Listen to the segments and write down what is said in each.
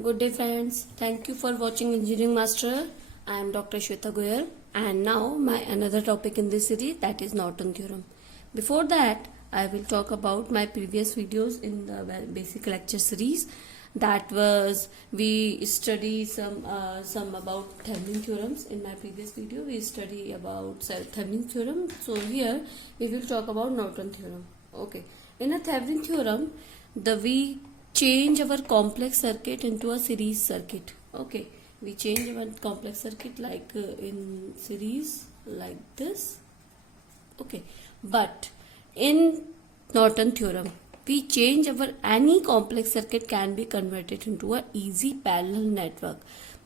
Good day friends, thank you for watching Engineering Master. I am Dr. Shweta Goyal and now my another topic in this series, that is Norton Theorem. Before that, I will talk about my previous videos in the basic lecture series. That was we study some about Thevenin theorems. In my previous video we study about Thevenin theorem. So here we will talk about Norton theorem. Okay, in a Thevenin theorem we change our complex circuit into a series circuit. Okay, we change our complex circuit like in series like this. Okay, but in Norton theorem we change our any complex circuit can be converted into a easy parallel network.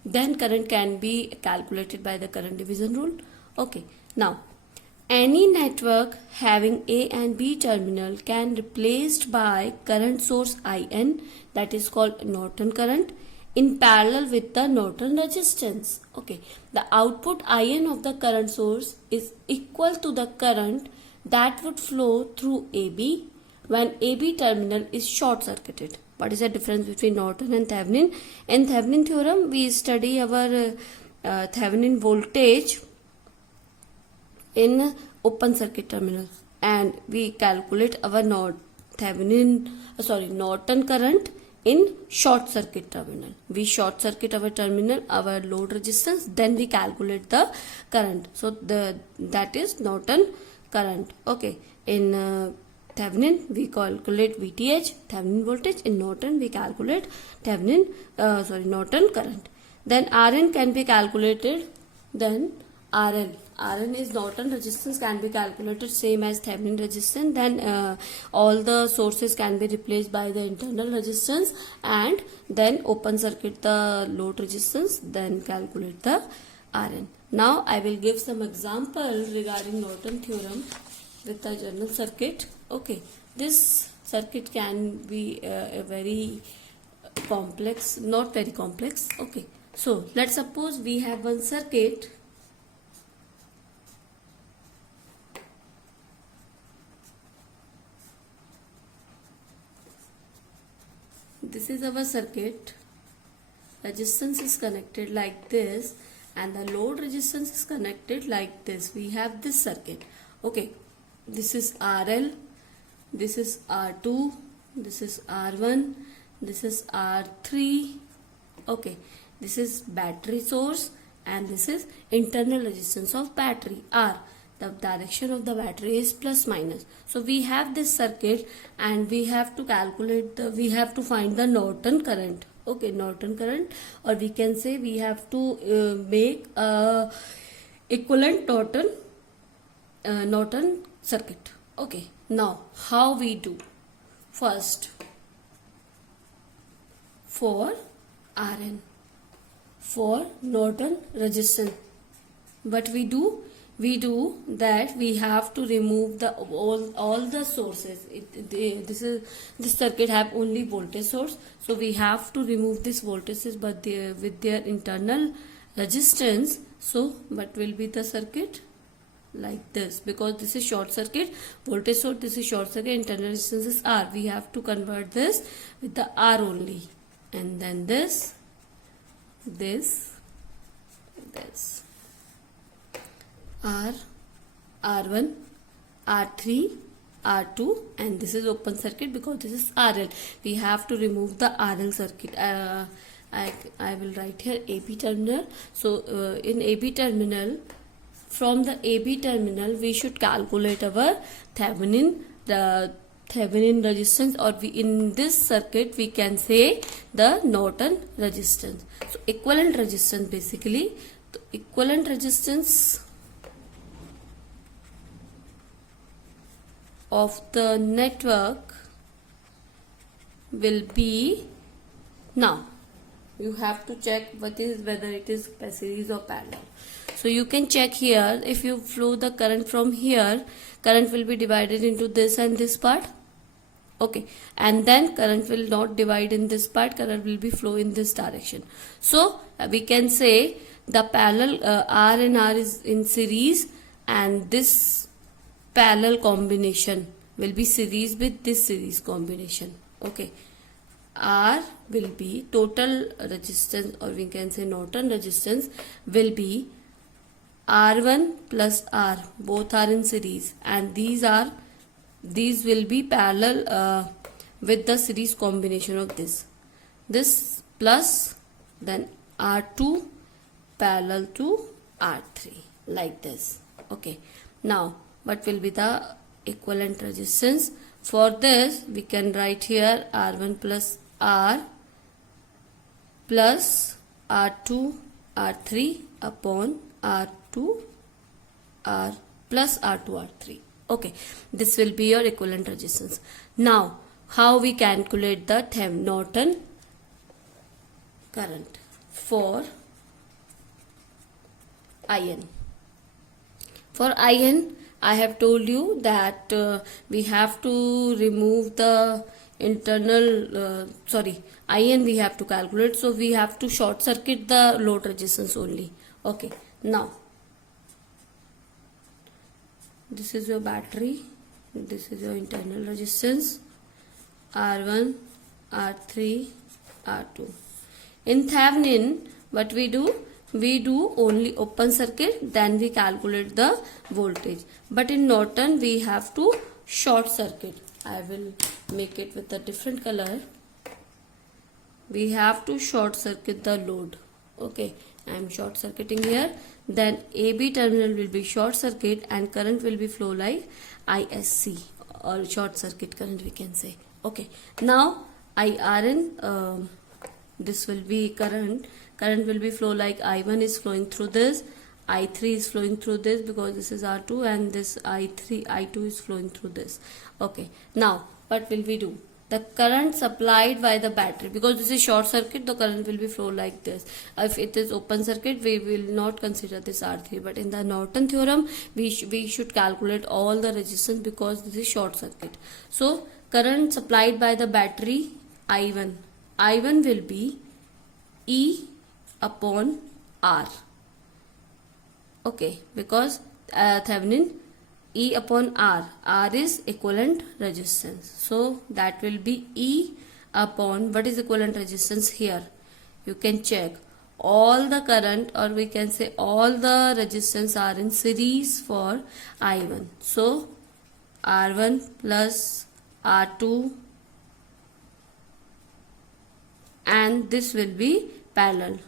Then current can be calculated by the current division rule. Okay, now any network having A and B terminal can be replaced by current source IN, that is called Norton current, in parallel with the Norton resistance. Okay, the output IN of the current source is equal to the current that would flow through AB when AB terminal is short circuited. What is the difference between Norton and Thevenin? In Thevenin theorem we study our Thevenin voltage in open circuit terminal and we calculate our Norton current in short circuit terminal. We short circuit our terminal, our load resistance, then we calculate the current. So that is Norton current. Okay, in Thevenin we calculate VTH, Thevenin voltage. In Norton we calculate Norton current. Then RN can be calculated. Then RN is Norton resistance, can be calculated same as Thevenin resistance. Then all the sources can be replaced by the internal resistance and then open circuit the load resistance, then calculate the RN. Now I will give some example regarding Norton theorem with the general circuit. Okay, this circuit can be a very complex, not very complex. Okay, so let's suppose we have one circuit. This is our circuit. Resistance is connected like this and the load resistance is connected like this. We have this circuit. Okay, this is RL, this is R2, this is R1, this is R3. Okay, this is battery source and this is internal resistance of battery R. The direction of the battery is plus minus. So we have this circuit and we have to calculate we have to find the Norton current. Okay, Norton current, or we can say we have to make a equivalent Norton circuit. Okay, now how we do? First, for RN, for Norton resistance, what we do? We do that we have to remove the all the sources. This circuit have only voltage source, so we have to remove this voltages but with their internal resistance. So what will be the circuit? Like this, because this is short circuit, voltage source, this is short circuit, internal resistance is R. We have to convert this with the R only, and then this R, R1, R3, R2, and this is open circuit because this is RL. We have to remove the RL circuit. I will write here AB terminal. So in AB terminal, from the AB terminal we should calculate our Thevenin resistance, or in this circuit we can say the Norton resistance. So equivalent resistance, basically the equivalent resistance of the network will be, now you have to check whether it is series or parallel. So you can check here, if you flow the current from here, current will be divided into this and this part. Okay, and then current will not divide in this part, current will be flow in this direction. So we can say the parallel R and R is in series, and this parallel combination will be series with this series combination. Okay, R will be total resistance, or we can say Norton resistance will be R1 plus R. Both are in series, and these will be parallel with the series combination of this plus then R2 parallel to R3, like this. Okay, now what will be the equivalent resistance? For this we can write here R1 plus R plus R2 R3 upon R2 R plus R2 R3. Okay, this will be your equivalent resistance. Now how we calculate the Norton current for IN? For IN, I have told you that we have to remove the internal IN we have to calculate, so we have to short circuit the load resistance only. Okay, now this is your battery, this is your internal resistance R1 R3 R2. In Thevenin, what we do only open circuit, then we calculate the voltage. But in Norton we have to short circuit. I will make it with a different color. We have to short circuit the load. Okay, I am short circuiting here. Then AB terminal will be short circuit and current will be flow like ISC, or short circuit current we can say. Okay, now IRN, this will be current will be flow like I1 is flowing through this, I3 is flowing through this because this is R2, and this I2 is flowing through this. Okay, now what will we do? The current supplied by the battery, because this is short circuit, the current will be flow like this. If it is open circuit, we will not consider this R3, but in the Norton theorem we should calculate all the resistance because this is short circuit. So current supplied by the battery I1 will be E upon R. Okay, because Thevenin, E upon R is equivalent resistance, so that will be E upon, what is equivalent resistance here? You can check all the current, or we can say all the resistance are in series for I1. So R1 plus R2, and this will be parallel.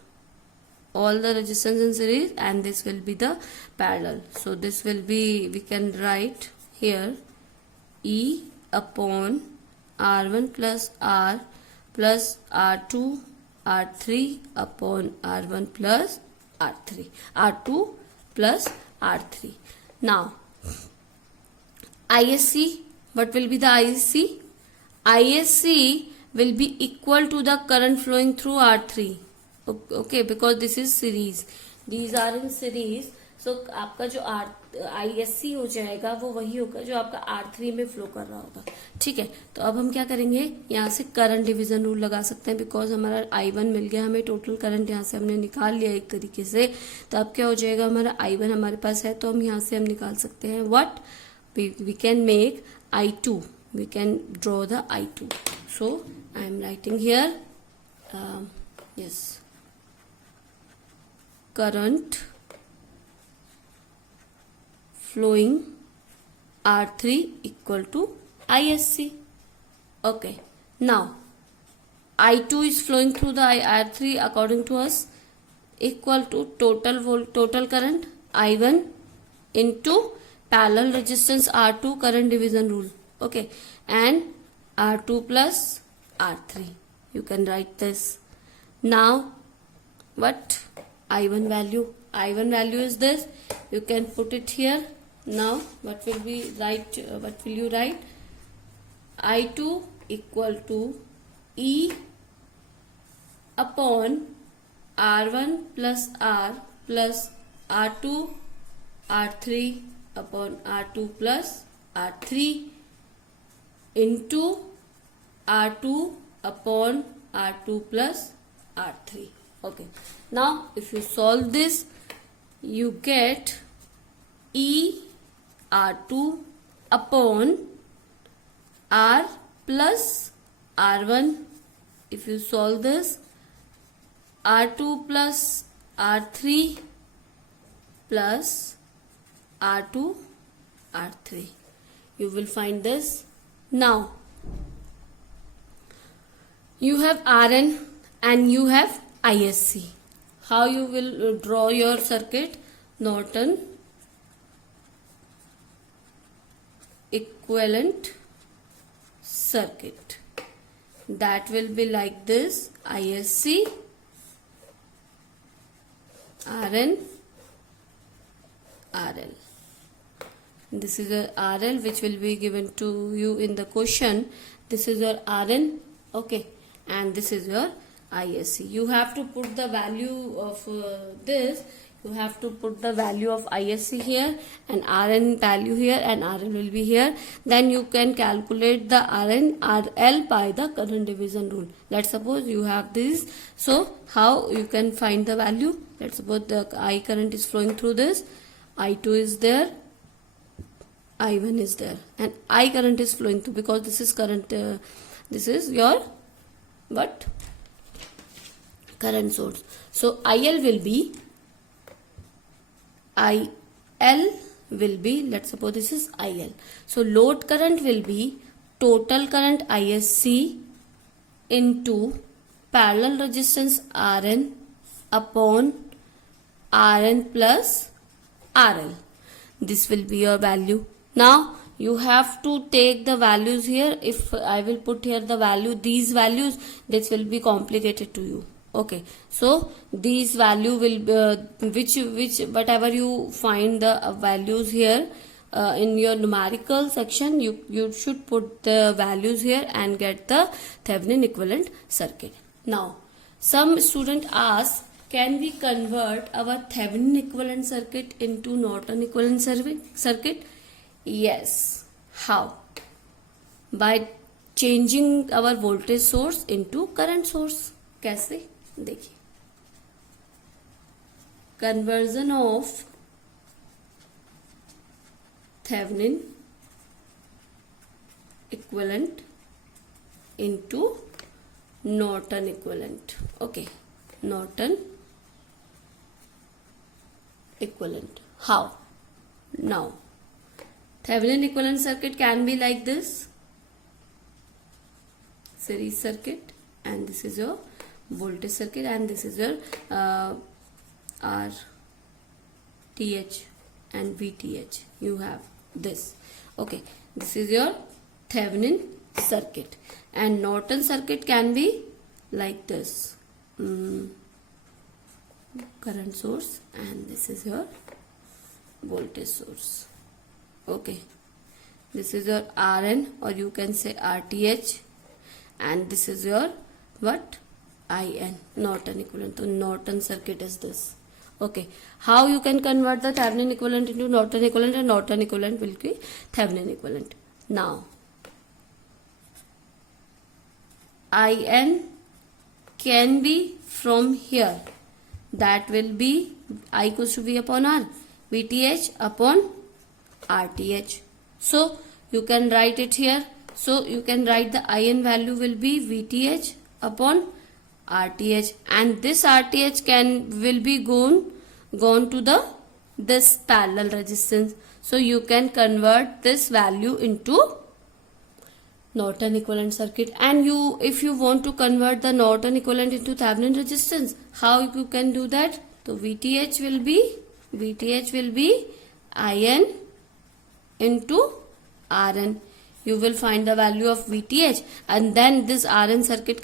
All the resistance in series, and this will be the parallel. So this will be, we can write here E upon R1 plus R plus R2 R3 upon R1 plus R3 R2 plus R3. Now ISC, what will be the ISC? ISC will be equal to the current flowing through R3. Okay, because this is series, these are in series, so आपका जो ISC हो जाएगा वो वही होगा जो आपका R3 में फ्लो कर रहा होगा. ठीक है, तो अब हम क्या करेंगे, यहाँ से करंट डिवीजन रूल लगा सकते हैं, बिकॉज हमारा I1 मिल गया, हमें टोटल करंट यहाँ से हमने निकाल लिया एक तरीके से. तो अब क्या हो जाएगा, हमारा I1 हमारे पास है, तो हम यहाँ से हम निकाल सकते हैं what we can make I2, we can draw the I2. So I am writing here yes, current flowing R3 equal to ISC. Okay, now I2 is flowing through the R3 according to us equal to total current I1 into parallel resistance R2, current division rule. Okay, and R2 plus R3. You can write this. Now what I1 value? I1 value is this. You can put it here. Now what will we write? What will you write? I2 equal to E upon R1 plus R plus R2 R3 upon R2 plus R3 into R2 upon R2 plus R3. Okay, now if you solve this, you get E R2 upon R plus R1 if you solve this, R2 plus R3 plus R2 R3, you will find this. Now you have Rn and you have ISC. How you will draw your circuit? Norton equivalent circuit. That will be like this: ISC, Rn, RL. This is your RL, which will be given to you in the question. This is your Rn, okay, and this is your ISC. You have to put the value of this. You have to put the value of ISC here and Rn value here, and RL will be here. Then you can calculate the Rn RL by the current division rule. Let's suppose you have this. So how you can find the value? Let's suppose the I current is flowing through this. I2 is there, I1 is there, and I current is flowing through because this is current. This is your what? Current source. So IL will be, let's suppose this is IL. So load current will be total current ISC into parallel resistance Rn upon Rn plus RL. This will be your value. Now you have to take the values here. If I will put here the value, these values, this will be complicated to you. Okay, so these value will which whatever you find the values here in your numerical section, you should put the values here and get the Thevenin equivalent circuit. Now some student ask, can we convert our Thevenin equivalent circuit into Norton equivalent circuit? Yes. How? By changing our voltage source into current source. कैसे? देखिए, conversion of Thevenin equivalent into Norton equivalent. Okay, Norton equivalent. How? Now Thevenin equivalent circuit can be like this: series circuit, and this is your voltage circuit, and this is your RTH and VTH. You have this. Okay, this is your Thevenin circuit. And Norton circuit can be like this: current source, and this is your voltage source. Okay, this is your Rn, or you can say RTH, and this is your what? IN, Norton equivalent. So Norton circuit is this. Okay, how you can convert the Thevenin equivalent into Norton equivalent, and Norton equivalent will be Thevenin equivalent. Now IN can be from here. That will be I equals to V upon R, VTH upon RTH. So you can write it here. So you can write the IN value will be VTH upon RTH, and this RTH will be gone to this parallel resistance. So you can convert this value into Norton equivalent circuit. And if you want to convert the Norton equivalent into Thevenin resistance, how you can do that? So VTH will be IN into Rn. You will find the value of VTH, and then this Rn circuit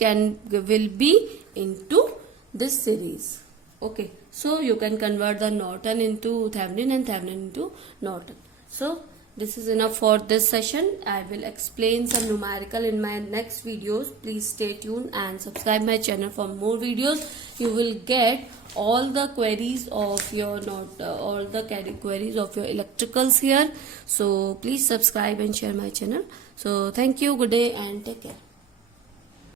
will be into this series. Okay, so you can convert the Norton into Thevenin and Thevenin into Norton. So this is enough for this session. I will explain some numerical in my next videos. Please stay tuned and subscribe my channel for more videos. You will get all the queries of your queries of your electricals here. So please subscribe and share my channel. So thank you, good day, and take care.